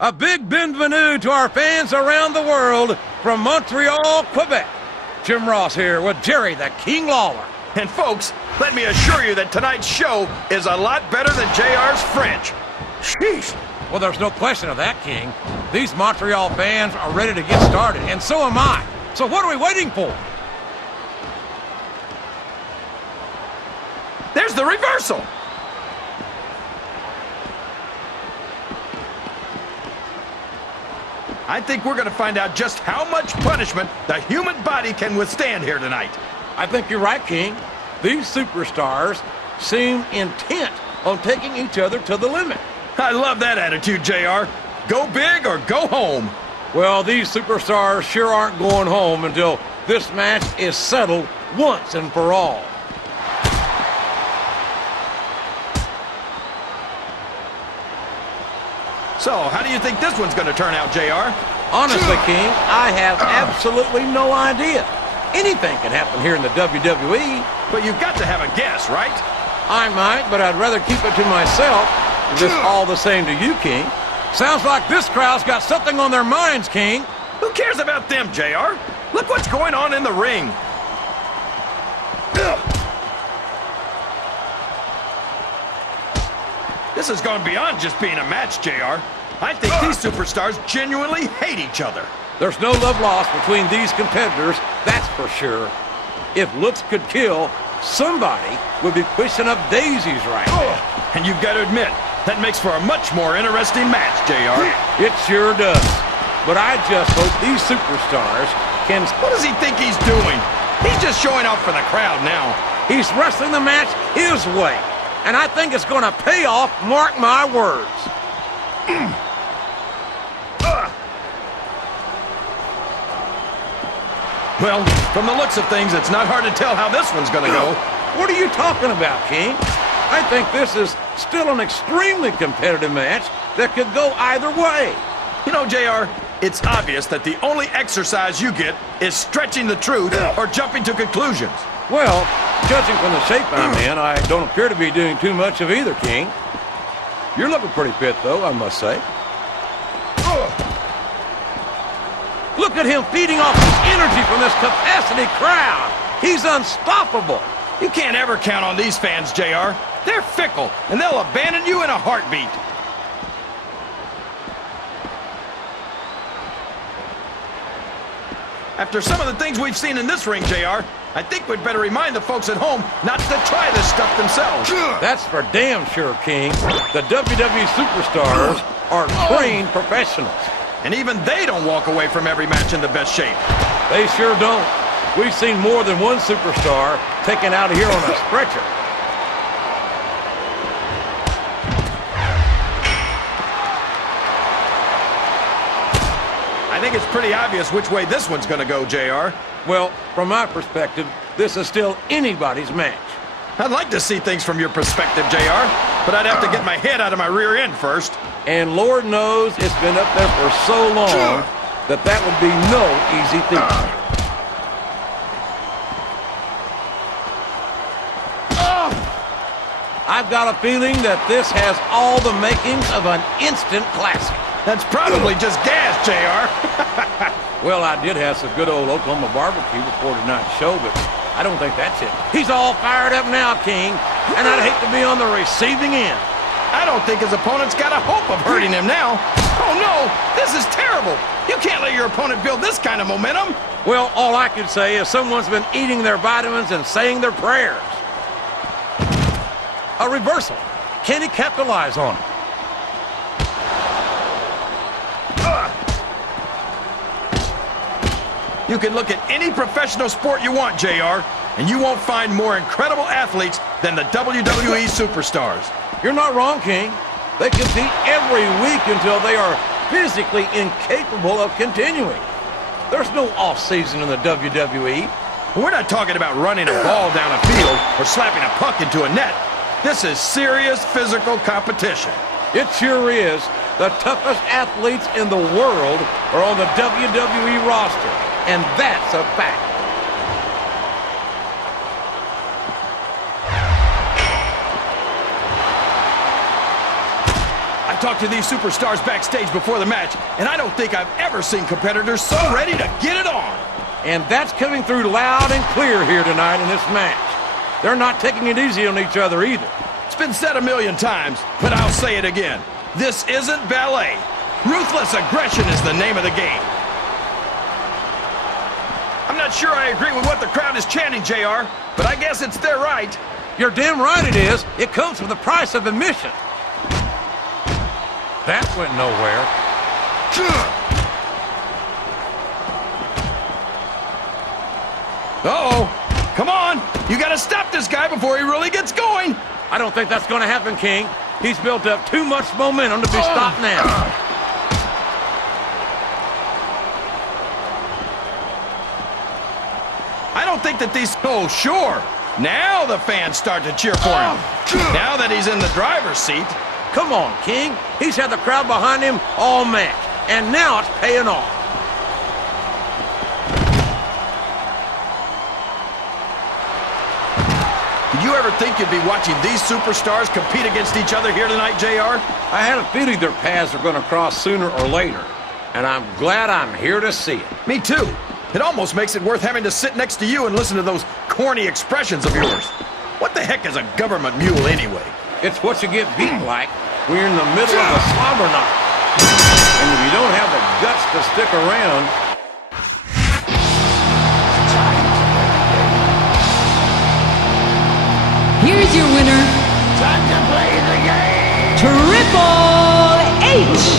A big bienvenue to our fans around the world from Montreal, Quebec. Jim Ross here with Jerry the King Lawler. And folks, let me assure you that tonight's show is a lot better than JR's French. Sheesh. Well, there's no question of that, King. These Montreal fans are ready to get started, and so am I. So what are we waiting for? There's the reversal. I think we're going to find out just how much punishment the human body can withstand here tonight. I think you're right, King. These superstars seem intent on taking each other to the limit. I love that attitude, JR. Go big or go home. Well, these superstars sure aren't going home until this match is settled once and for all. So, how do you think this one's going to turn out, JR? Honestly, King, I have absolutely no idea. Anything can happen here in the WWE. But you've got to have a guess, right? I might, but I'd rather keep it to myself. Is this all the same to you, King? Sounds like this crowd's got something on their minds, King. Who cares about them, JR? Look what's going on in the ring. This has gone beyond just being a match, JR. I think these superstars genuinely hate each other. There's no love lost between these competitors, that's for sure. If looks could kill, somebody would be pushing up daisies right now. And you've got to admit, that makes for a much more interesting match, JR. It sure does. But I just hope these superstars can... What does he think he's doing? He's just showing off for the crowd now. He's wrestling the match his way. And I think it's going to pay off, mark my words. Well, from the looks of things, it's not hard to tell how this one's going to go. What are you talking about, King? I think this is still an extremely competitive match that could go either way. You know, JR, it's obvious that the only exercise you get is stretching the truth or jumping to conclusions. Well, judging from the shape I'm in, I don't appear to be doing too much of either, King. You're looking pretty fit, though, I must say. Look at him feeding off his energy from this capacity crowd. He's unstoppable. You can't ever count on these fans, JR. They're fickle, and they'll abandon you in a heartbeat. After some of the things we've seen in this ring, JR, I think we'd better remind the folks at home not to try this stuff themselves. That's for damn sure, King. The WWE superstars are trained professionals. And even they don't walk away from every match in the best shape. They sure don't. We've seen more than one superstar taken out of here on a stretcher. I think it's pretty obvious which way this one's going to go, JR. Well, from my perspective, this is still anybody's match. I'd like to see things from your perspective, JR, but I'd have to get my head out of my rear end first. And Lord knows it's been up there for so long that would be no easy feat. I've got a feeling that this has all the makings of an instant classic. That's probably just gas, JR. Well, I did have some good old Oklahoma barbecue before tonight's show, but I don't think that's it. He's all fired up now, King, and I'd hate to be on the receiving end. I don't think his opponent's got a hope of hurting him now. Oh, no, this is terrible. You can't let your opponent build this kind of momentum. Well, all I can say is someone's been eating their vitamins and saying their prayers. A reversal. Can he capitalize on it? You can look at any professional sport you want, JR, and you won't find more incredible athletes than the WWE superstars. You're not wrong, King. They compete every week until they are physically incapable of continuing. There's no off-season in the WWE. We're not talking about running a ball down a field or slapping a puck into a net. This is serious physical competition. It sure is. The toughest athletes in the world are on the WWE roster, and that's a fact. talked to these superstars backstage before the match, and I don't think I've ever seen competitors so ready to get it on. And that's coming through loud and clear here tonight in this match. They're not taking it easy on each other either. It's been said a million times, but I'll say it again. This isn't ballet. Ruthless aggression is the name of the game. I'm not sure I agree with what the crowd is chanting, JR, but I guess it's their right. You're damn right it is. It comes with the price of admission. That went nowhere. Uh-oh. Come on. You got to stop this guy before he really gets going. I don't think that's going to happen, King. He's built up too much momentum to be stopped now. I don't think that these... Oh, sure. Now the fans start to cheer for him. Now that he's in the driver's seat. Come on, King. He's had the crowd behind him all match, and now it's paying off. Did you ever think you'd be watching these superstars compete against each other here tonight, JR? I had a feeling their paths are going to cross sooner or later, and I'm glad I'm here to see it. Me too. It almost makes it worth having to sit next to you and listen to those corny expressions of yours. What the heck is a government mule anyway? It's what you get beaten like when you're in the middle of a slobber knot. And if you don't have the guts to stick around... Here's your winner, Time to play the game! Triple H.